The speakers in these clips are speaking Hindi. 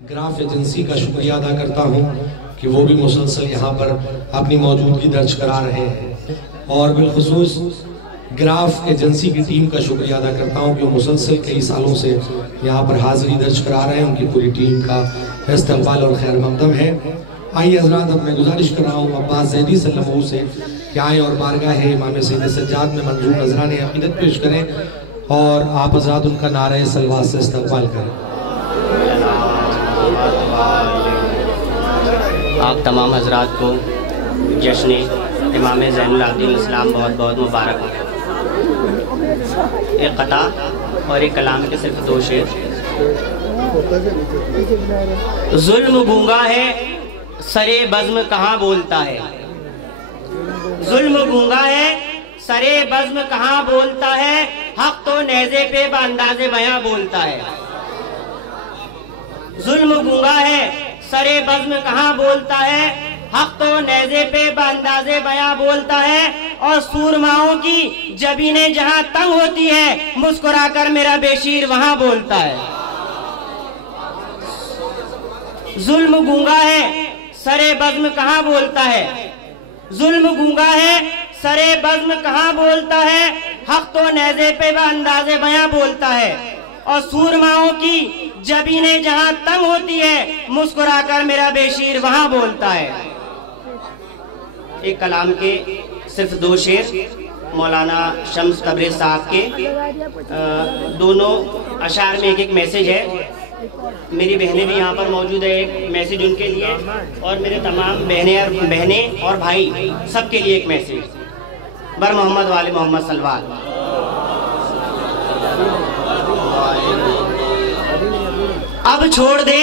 ग्राफ एजेंसी का शुक्रिया अदा करता हूं कि वो भी मुसलसल यहाँ पर अपनी मौजूदगी दर्ज करा रहे हैं, और बिलखुसूस ग्राफ एजेंसी की टीम का शुक्रिया अदा करता हूं कि वो मुसलसल कई सालों से यहाँ पर हाजिरी दर्ज करा रहे हैं। उनकी पूरी टीम का इस्तकबाल और खैर मकदम है। आइए हज़रात, अब मैं गुजारिश कर रहा हूँ अब्बास ज़ैदी सल्लल्लाहु से कि आएँ और बारगाह इमाम सैयद सज्जाद में मंजूर नजराने अक़ीदत पेश करें और आप हज़रात उनका नारे सलवात से इस्तकबाल करें। आप तमाम हज़रात को जश्न इमाम ज़ैनुल आबिदीन इस्लाम बहुत बहुत मुबारक हो। एक कता और एक कलाम के सिर्फ दो शेर। जुल्म गूंगा है, सरे बज़्म कहाँ बोलता है। जुल्म गूंगा है, सरे बज़्म कहाँ बोलता है। हक तो नेज़े पे बांदाज़े बयां बोलता है। जुल्म गूंगा है, सरे बज़्म कहाँ बोलता है। हक तो नेज़े पे बांदाज़े बयां बोलता है। और सूरमाओं की जबीनें जहां तंग होती है, मुस्कुराकर मेरा बेशीर वहां बोलता है। जुल्म गूंगा है, सरे बज़्म कहाँ बोलता है। जुल्म गूंगा है, सरे बज़्म कहाँ बोलता है। हक तो नेज़े पे अंदाज़े बयां बोलता है। और सूरमाओं की जबीनें जहां तंग होती है, मुस्कुराकर मेरा बेशीर वहां बोलता है। एक कलाम के सिर्फ दो शेर मौलाना शम्स तबरेज़ साहब के, दोनों अशार में एक एक मैसेज है। मेरी बहनें भी यहाँ पर मौजूद है, एक मैसेज उनके लिए, और मेरे तमाम बहनें और भाई सबके लिए एक मैसेज। बर मोहम्मद वाले मोहम्मद सल्लल्लाहु। अब छोड़ दे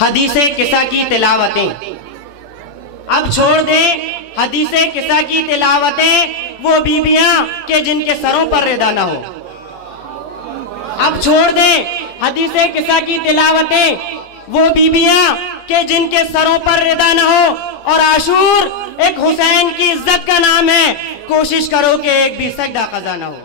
हदीसे किस्सा की तिलावतें। अब छोड़ दे हदीसे किस्सा की तिलावतें, वो बीबियां के जिनके सरों पर रिदा ना हो। अब छोड़ दे हदीसे किस्सा की तिलावतें, वो बीबियां के जिनके सरों पर रिदा ना हो। और आशूर एक हुसैन की इज्जत का नाम है, कोशिश करो कि एक भी सजदा कज़ा ना हो।